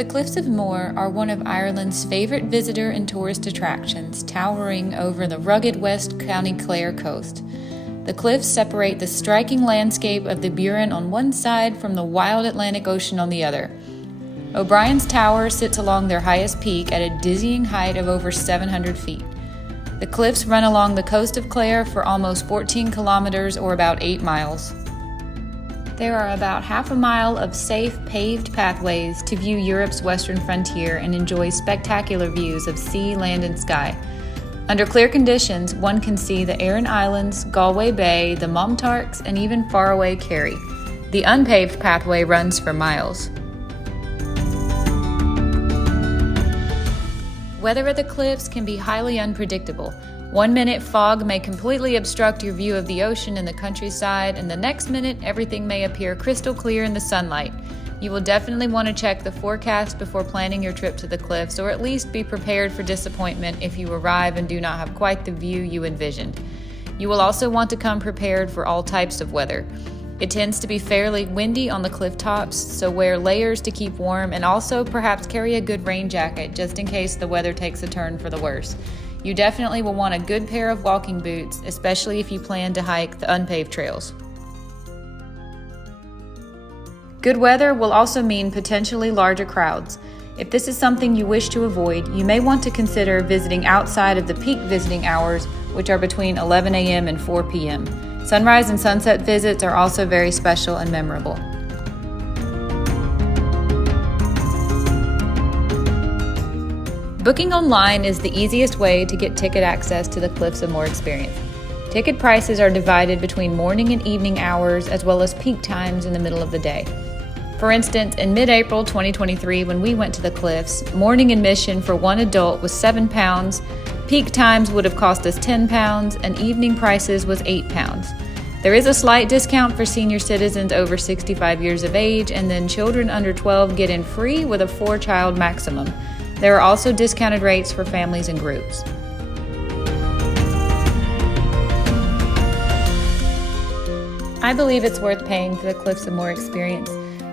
The Cliffs of Moher are one of Ireland's favorite visitor and tourist attractions, towering over the rugged West County Clare coast. The cliffs separate the striking landscape of the Burren on one side from the wild Atlantic Ocean on the other. O'Brien's Tower sits along their highest peak at a dizzying height of over 700 feet. The cliffs run along the coast of Clare for almost 14 kilometers or about 8 miles. There are about half a mile of safe, paved pathways to view Europe's western frontier and enjoy spectacular views of sea, land, and sky. Under clear conditions, one can see the Aran Islands, Galway Bay, the Montarks, and even faraway Kerry. The unpaved pathway runs for miles. Weather at the cliffs can be highly unpredictable. 1 minute, fog may completely obstruct your view of the ocean and the countryside, and the next minute, everything may appear crystal clear in the sunlight. You will definitely want to check the forecast before planning your trip to the cliffs, or at least be prepared for disappointment if you arrive and do not have quite the view you envisioned. You will also want to come prepared for all types of weather. It tends to be fairly windy on the cliff tops, so wear layers to keep warm, and also perhaps carry a good rain jacket just in case the weather takes a turn for the worse. You definitely will want a good pair of walking boots, especially if you plan to hike the unpaved trails. Good weather will also mean potentially larger crowds. If this is something you wish to avoid, you may want to consider visiting outside of the peak visiting hours, which are between 11 a.m. and 4 p.m. Sunrise and sunset visits are also very special and memorable. Booking online is the easiest way to get ticket access to the Cliffs of Moher experience. Ticket prices are divided between morning and evening hours, as well as peak times in the middle of the day. For instance, in mid-April 2023, when we went to the Cliffs, morning admission for one adult was £7, peak times would have cost us £10, and evening prices was £8. There is a slight discount for senior citizens over 65 years of age, and then children under 12 get in free with a 4-child maximum. There are also discounted rates for families and groups. I believe it's worth paying for the Cliffs of Moher experience.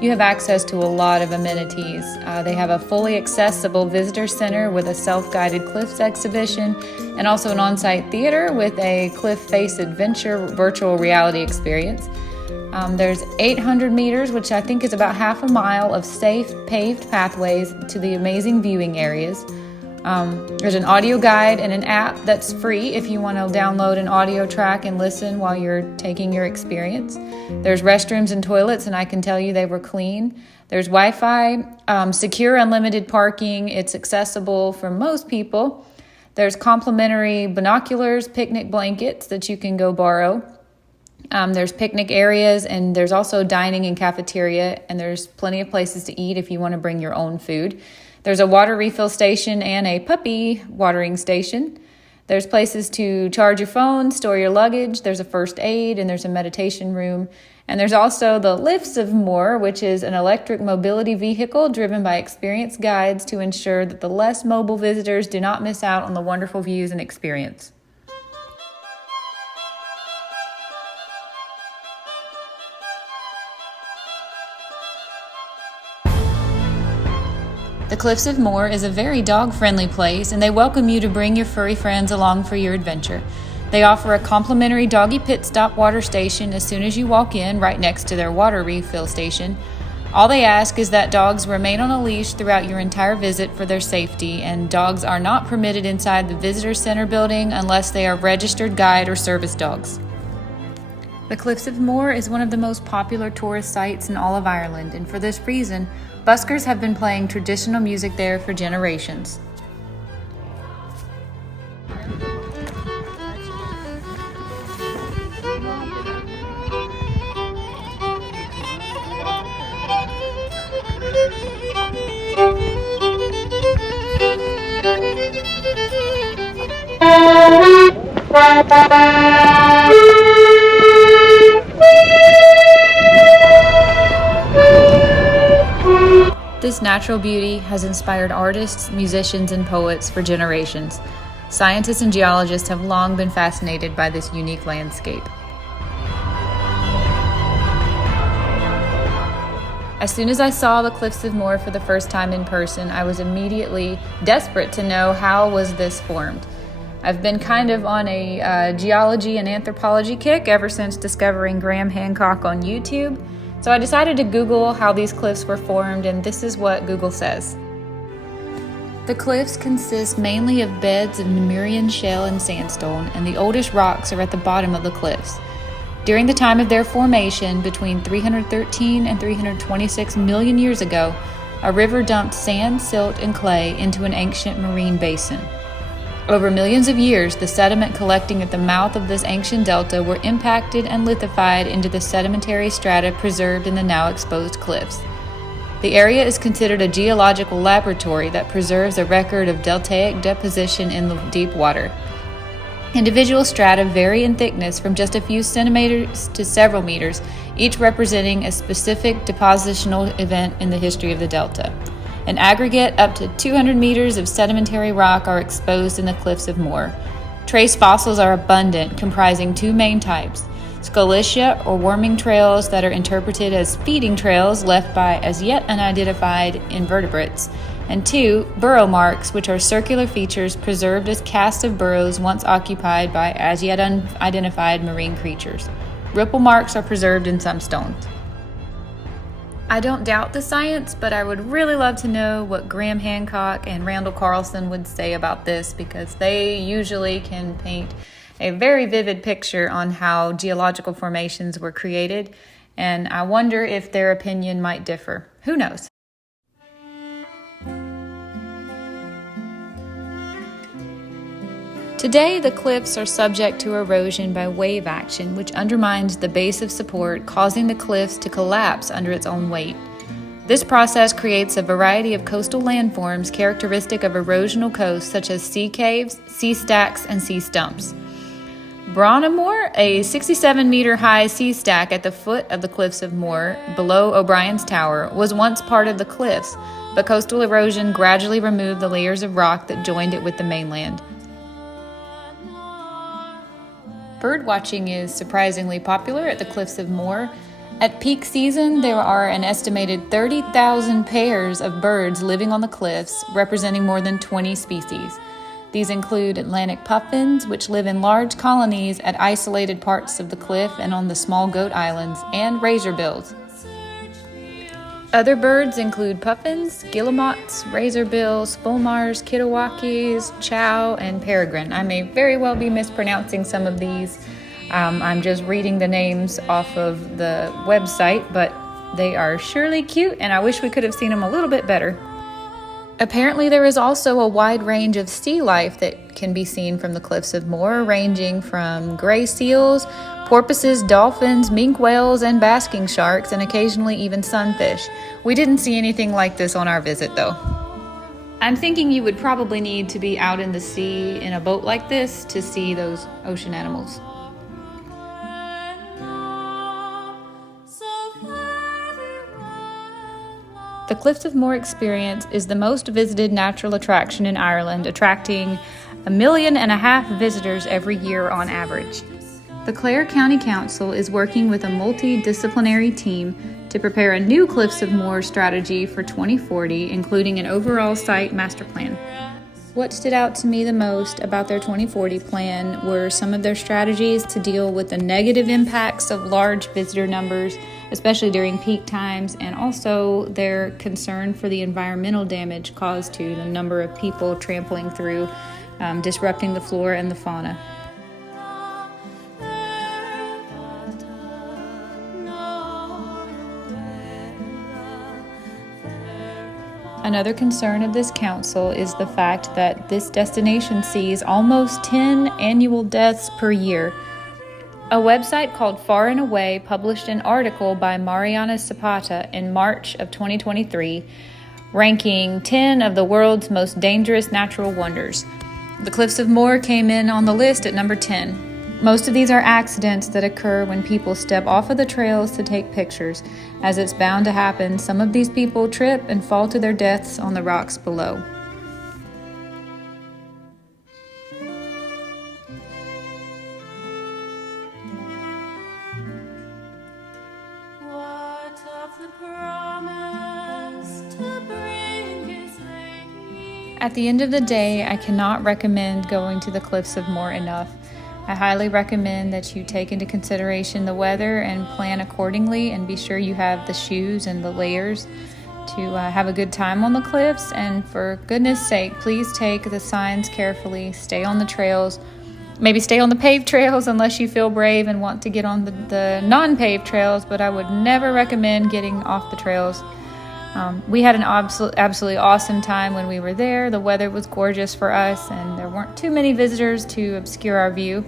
You have access to a lot of amenities. They have a fully accessible visitor center with a self-guided cliffs exhibition, and also an on-site theater with a cliff face adventure virtual reality experience. There's 800 meters, which I think is about half a mile of safe paved pathways to the amazing viewing areas. There's an audio guide and an app that's free if you want to download an audio track and listen while you're taking your experience. There's restrooms and toilets, and I can tell you they were clean. There's Wi-Fi, secure unlimited parking. It's accessible for most people. There's complimentary binoculars, picnic blankets that you can go borrow. There's picnic areas, and there's also dining and cafeteria, and there's plenty of places to eat if you want to bring your own food. There's a water refill station and a puppy watering station. There's places to charge your phone, store your luggage. There's a first aid, and there's a meditation room. And there's also the Lifts of Moher, which is an electric mobility vehicle driven by experienced guides to ensure that the less mobile visitors do not miss out on the wonderful views and experience. The Cliffs of Moher is a very dog-friendly place, and they welcome you to bring your furry friends along for your adventure. They offer a complimentary doggy pit stop water station as soon as you walk in, right next to their water refill station. All they ask is that dogs remain on a leash throughout your entire visit for their safety, and dogs are not permitted inside the visitor center building unless they are registered guide or service dogs. The Cliffs of Moher is one of the most popular tourist sites in all of Ireland, and for this reason, buskers have been playing traditional music there for generations. This natural beauty has inspired artists, musicians, and poets for generations. Scientists and geologists have long been fascinated by this unique landscape. As soon as I saw the Cliffs of Moher for the first time in person, I was immediately desperate to know how was this formed. I've been kind of on a geology and anthropology kick ever since discovering Graham Hancock on YouTube, so I decided to Google how these cliffs were formed, and this is what Google says. The cliffs consist mainly of beds of Lemurian shale and sandstone, and the oldest rocks are at the bottom of the cliffs. During the time of their formation, between 313 and 326 million years ago, a river dumped sand, silt, and clay into an ancient marine basin. Over millions of years, the sediment collecting at the mouth of this ancient delta were impacted and lithified into the sedimentary strata preserved in the now exposed cliffs. The area is considered a geological laboratory that preserves a record of deltaic deposition in the deep water. Individual strata vary in thickness from just a few centimeters to several meters, each representing a specific depositional event in the history of the delta. An aggregate up to 200 meters of sedimentary rock are exposed in the Cliffs of Moher. Trace fossils are abundant, comprising two main types: scolitia, or worming trails that are interpreted as feeding trails left by as yet unidentified invertebrates, and two, burrow marks, which are circular features preserved as casts of burrows once occupied by as yet unidentified marine creatures. Ripple marks are preserved in some stones. I don't doubt the science, but I would really love to know what Graham Hancock and Randall Carlson would say about this, because they usually can paint a very vivid picture on how geological formations were created, and I wonder if their opinion might differ. Who knows? Today, the cliffs are subject to erosion by wave action, which undermines the base of support, causing the cliffs to collapse under its own weight. This process creates a variety of coastal landforms characteristic of erosional coasts, such as sea caves, sea stacks, and sea stumps. Bronamore, a 67-meter-high sea stack at the foot of the Cliffs of Moher, below O'Brien's Tower, was once part of the cliffs, but coastal erosion gradually removed the layers of rock that joined it with the mainland. Bird watching is surprisingly popular at the Cliffs of Moher. At peak season, there are an estimated 30,000 pairs of birds living on the cliffs, representing more than 20 species. These include Atlantic puffins, which live in large colonies at isolated parts of the cliff and on the small goat islands, and razorbills. Other birds include puffins, guillemots, razorbills, fulmars, kittiwakes, chow, and peregrine. I may very well be mispronouncing some of these. I'm just reading the names off of the website, but they are surely cute, and I wish we could have seen them a little bit better. Apparently, there is also a wide range of sea life that can be seen from the Cliffs of Moher, ranging from gray seals, porpoises, dolphins, minke whales, and basking sharks, and occasionally even sunfish. We didn't see anything like this on our visit, though. I'm thinking you would probably need to be out in the sea in a boat like this to see those ocean animals. The Cliffs of Moher experience is the most visited natural attraction in Ireland, attracting 1.5 million visitors every year on average. The Clare County Council is working with a multidisciplinary team to prepare a new Cliffs of Moher strategy for 2040, including an overall site master plan. What stood out to me the most about their 2040 plan were some of their strategies to deal with the negative impacts of large visitor numbers, especially during peak times, and also their concern for the environmental damage caused to the number of people trampling through, disrupting the flora and the fauna. Another concern of this council is the fact that this destination sees almost 10 annual deaths per year. A website called Far and Away published an article by Mariana Zapata in March of 2023, ranking 10 of the world's most dangerous natural wonders. The Cliffs of Moher came in on the list at number 10. Most of these are accidents that occur when people step off of the trails to take pictures. As it's bound to happen, some of these people trip and fall to their deaths on the rocks below. What of the promise? At the end of the day, I cannot recommend going to the Cliffs of Moher enough. I highly recommend that you take into consideration the weather and plan accordingly, and be sure you have the shoes and the layers to have a good time on the cliffs. And for goodness sake, please take the signs carefully, stay on the trails, maybe stay on the paved trails unless you feel brave and want to get on the non-paved trails, but I would never recommend getting off the trails. We had an absolutely awesome time when we were there. The weather was gorgeous for us, and there weren't too many visitors to obscure our view.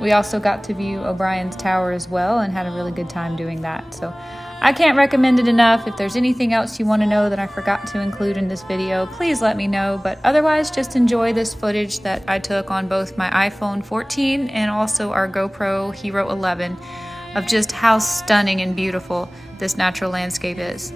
We also got to view O'Brien's Tower as well and had a really good time doing that. So I can't recommend it enough. If there's anything else you want to know that I forgot to include in this video, please let me know. But otherwise, just enjoy this footage that I took on both my iPhone 14 and also our GoPro Hero 11 of just how stunning and beautiful this natural landscape is.